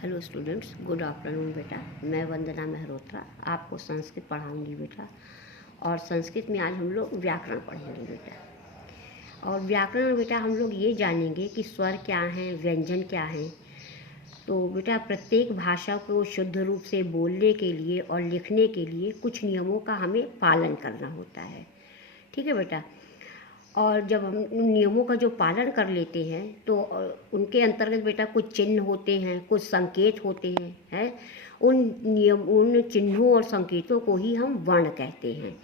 Hello students, good afternoon बेटा। मैं वंदना मेहरोत्रा आपको संस्कृत पढ़ाऊंगी बेटा। और संस्कृत में आज हम लोग व्याकरण पढ़ेंगे बेटा। और व्याकरण बेटा हम लोग ये जानेंगे कि स्वर क्या हैं, व्यंजन क्या हैं। तो बेटा प्रत्येक भाषा को शुद्ध रूप से बोलने के लिए और लिखने के लिए कुछ नियमों का हमें पालन करना होता है। ठीक है बेटा। और जब हम उन नियमों का जो पालन कर लेते हैं तो उनके अंतर्गत बेटा कुछ चिन्ह होते हैं, कुछ संकेत होते हैं। उन चिन्हों और संकेतों को ही हम वर्ण कहते हैं।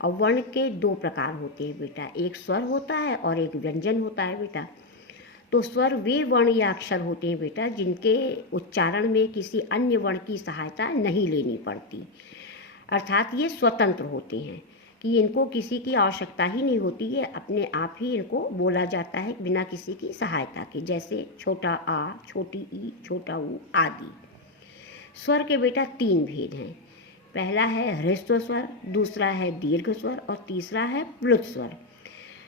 और वर्ण के दो प्रकार होते हैं बेटा, एक स्वर होता है और एक व्यंजन होता है बेटा। तो स्वर वे वर्ण या अक्षर होते हैं बेटा जिनके उच्चारण में किसी अन्य वर्ण की सहायता नहीं लेनी पड़ती, अर्थात ये स्वतंत्र होते हैं कि इनको किसी की आवश्यकता ही नहीं होती है, अपने आप ही इनको बोला जाता है बिना किसी की सहायता के, जैसे छोटा आ, छोटी ई, छोटा ऊ आदि। स्वर के बेटा तीन भेद हैं। पहला है ह्रस्व स्वर, दूसरा है दीर्घ स्वर और तीसरा है प्लुत स्वर।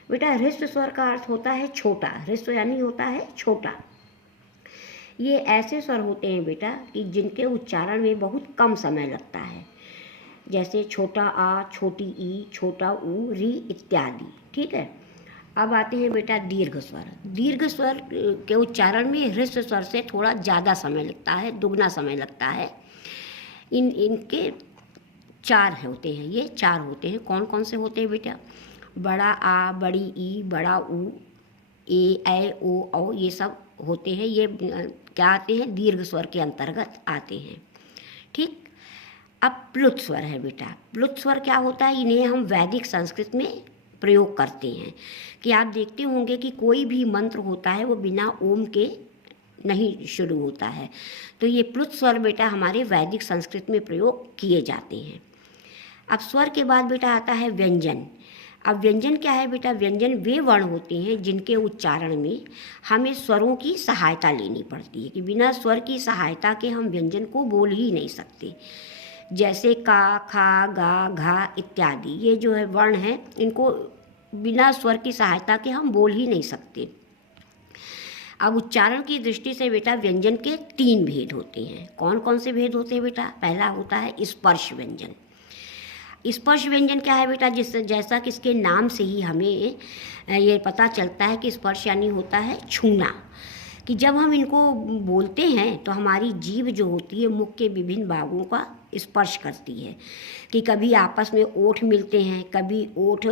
बेटा ह्रस्व स्वर का अर्थ होता है छोटा, ह्रस्व यानी होता है छोटा। ये ऐसे स्वर होते हैं बेटा कि जिनके उच्चारण में बहुत कम समय लगता है, जैसे छोटा आ, छोटी ई, छोटा ऊ, री इत्यादि। ठीक है। अब आते हैं बेटा दीर्घ स्वर। दीर्घ स्वर के उच्चारण में ह्रस्व स्वर से थोड़ा ज़्यादा समय लगता है, दुगना समय लगता है। इनके चार होते हैं, ये चार होते हैं। कौन कौन से होते हैं बेटा? बड़ा आ, बड़ी ई, बड़ा ऊ, ए ओ औ, ये सब होते हैं। ये क्या आते हैं? दीर्घ स्वर के अंतर्गत आते हैं। ठीक। अब प्लुत स्वर है बेटा। प्लुत स्वर क्या होता है? इन्हें हम वैदिक संस्कृत में प्रयोग करते हैं कि आप देखते होंगे कि कोई भी मंत्र होता है वो बिना ओम के नहीं शुरू होता है। तो ये प्लुत स्वर बेटा हमारे वैदिक संस्कृत में प्रयोग किए जाते हैं। अब स्वर के बाद बेटा आता है व्यंजन। अब व्यंजन क्या है बेटा? व्यंजन वे वर्ण होते हैं जिनके उच्चारण में हमें स्वरों की सहायता लेनी पड़ती है, कि बिना स्वर की सहायता के हम व्यंजन को बोल ही नहीं सकते। जैसे का, खा, गा, घा इत्यादि, ये जो है वर्ण हैं, इनको बिना स्वर की सहायता के हम बोल ही नहीं सकते। अब उच्चारण की दृष्टि से बेटा व्यंजन के तीन भेद होते हैं। कौन कौन से भेद होते हैं बेटा? पहला होता है स्पर्श व्यंजन। स्पर्श व्यंजन क्या है बेटा? जैसा कि इसके नाम से ही हमें ये पता चलता है कि स्पर्श यानी होता है छूना, कि जब हम इनको बोलते हैं तो हमारी जीभ जो होती है मुख के विभिन्न भागों का स्पर्श करती है, कि कभी आपस में ओठ मिलते हैं, कभी ओठ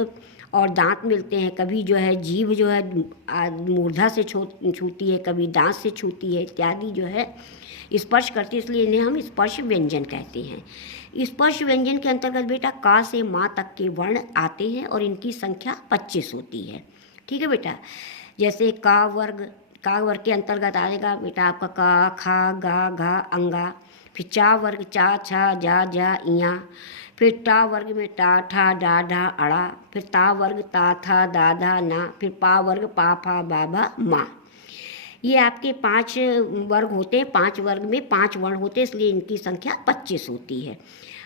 और दांत मिलते हैं, कभी जो है जीभ जो है मूर्धा से छूती है, कभी दांत से छूती है इत्यादि, जो है स्पर्श करती है, इसलिए इन्हें हम स्पर्श व्यंजन कहते हैं। स्पर्श व्यंजन के अंतर्गत बेटा का से माँ तक के वर्ण आते हैं और इनकी संख्या 25 होती है। ठीक है बेटा। जैसे का वर्ग के अंतर्गत आएगा बेटा आपका का, खा, गा, घा, अंगा। फिर वर्ग चा, छा, जा, इया। फिर टा वर्ग में टा, ठा, डा, ढा, अड़ा। फिर ता वर्ग ता, था, दा, धा, ना। फिर पा वर्ग पा, फा, बा, भा, मा। ये आपके 5 वर्ग होते हैं। 5 वर्ग में 5 वर्ण होते हैं, इसलिए इनकी संख्या 25 होती है।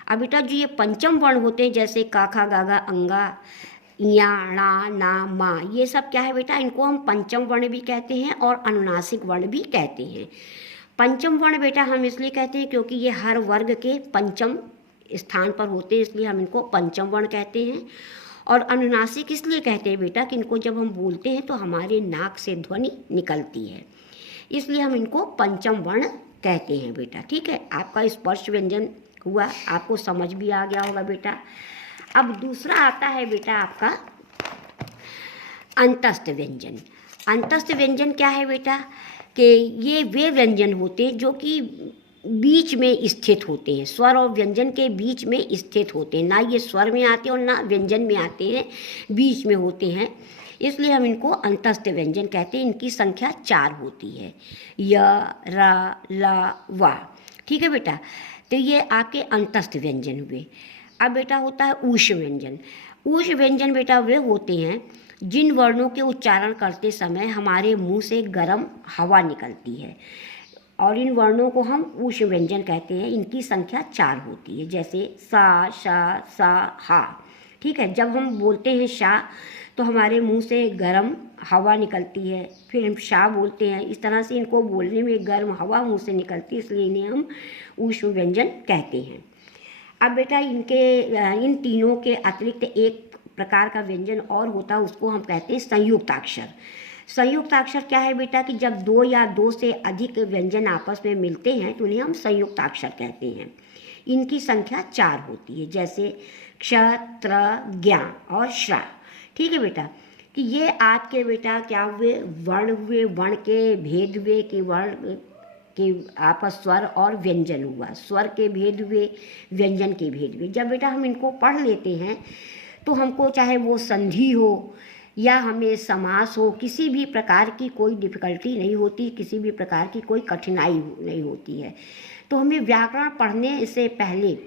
अब बेटा जो ये पंचम वर्ण होते हैं, जैसे का, खा, गा, घा, अंगा, या, णा, ना, मा, ये सब क्या है बेटा? इनको हम पंचम वर्ण भी कहते हैं और अनुनासिक वर्ण भी कहते हैं। पंचम वर्ण बेटा हम इसलिए कहते हैं क्योंकि ये हर वर्ग के पंचम स्थान पर होते हैं, इसलिए हम इनको पंचम वर्ण कहते हैं। और अनुनासिक इसलिए कहते हैं बेटा कि इनको जब हम बोलते हैं तो हमारे नाक से ध्वनि निकलती है, इसलिए हम इनको पंचम वर्ण कहते हैं बेटा। ठीक है। आपका स्पर्श व्यंजन हुआ, आपको समझ भी आ गया होगा बेटा। अब दूसरा आता है बेटा आपका अंतस्थ व्यंजन। अंतस्थ व्यंजन क्या है बेटा? कि ये वे व्यंजन होते हैं जो कि बीच में स्थित होते हैं, स्वर और व्यंजन के बीच में स्थित होते हैं। ना ये स्वर में आते हैं और ना व्यंजन में आते हैं, बीच में होते हैं, इसलिए हम इनको अंतस्थ व्यंजन कहते हैं। इनकी संख्या 4 होती है, य, र, ल, व। ठीक है बेटा। तो ये आपके अंतस्थ व्यंजन हुए। अब बेटा होता है ऊष्म व्यंजन। ऊष्म व्यंजन बेटा वे होते हैं जिन वर्णों के उच्चारण करते समय हमारे मुंह से गर्म हवा निकलती है, और इन वर्णों को हम ऊष्म व्यंजन कहते हैं। इनकी संख्या 4 होती है, जैसे सा, शा, सा, हा। ठीक है। जब हम बोलते हैं शा तो हमारे मुंह से गर्म हवा निकलती है, फिर हम शा बोलते हैं। इस तरह से इनको बोलने में गर्म हवा मुंह से निकलती है, इसलिए इन्हें हम ऊष्म व्यंजन कहते हैं। अब बेटा इन तीनों के अतिरिक्त एक प्रकार का व्यंजन और होता है, उसको हम कहते हैं संयुक्ताक्षर। संयुक्ताक्षर क्या है बेटा कि जब दो या दो से अधिक व्यंजन आपस में मिलते हैं तो उन्हें हम संयुक्ताक्षर कहते हैं। इनकी संख्या 4 होती है, जैसे क्ष, त्र, ज्ञ और श्रा। ठीक है बेटा, कि ये आपके बेटा क्या हुए, वर्ण हुए, वर्ण के भेद हुए कि वर्ण कि आपस स्वर और व्यंजन हुआ, स्वर के भेद हुए, व्यंजन के भेद हुए। जब बेटा हम इनको पढ़ लेते हैं तो हमको चाहे वो संधि हो या हमें समास हो, किसी भी प्रकार की कोई डिफ़िकल्टी नहीं होती, किसी भी प्रकार की कोई कठिनाई नहीं होती है। तो हमें व्याकरण पढ़ने से पहले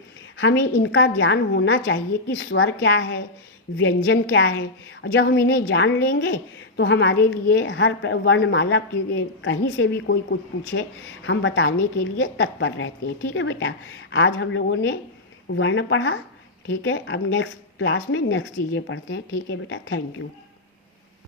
हमें इनका ज्ञान होना चाहिए कि स्वर क्या है, व्यंजन क्या है। और जब हम इन्हें जान लेंगे तो हमारे लिए हर वर्णमाला की कहीं से भी कोई कुछ पूछे हम बताने के लिए तत्पर रहते हैं। ठीक है बेटा, आज हम लोगों ने वर्ण पढ़ा। ठीक है, अब नेक्स्ट क्लास में नेक्स्ट चीज़ें पढ़ते हैं। ठीक है बेटा, थैंक यू।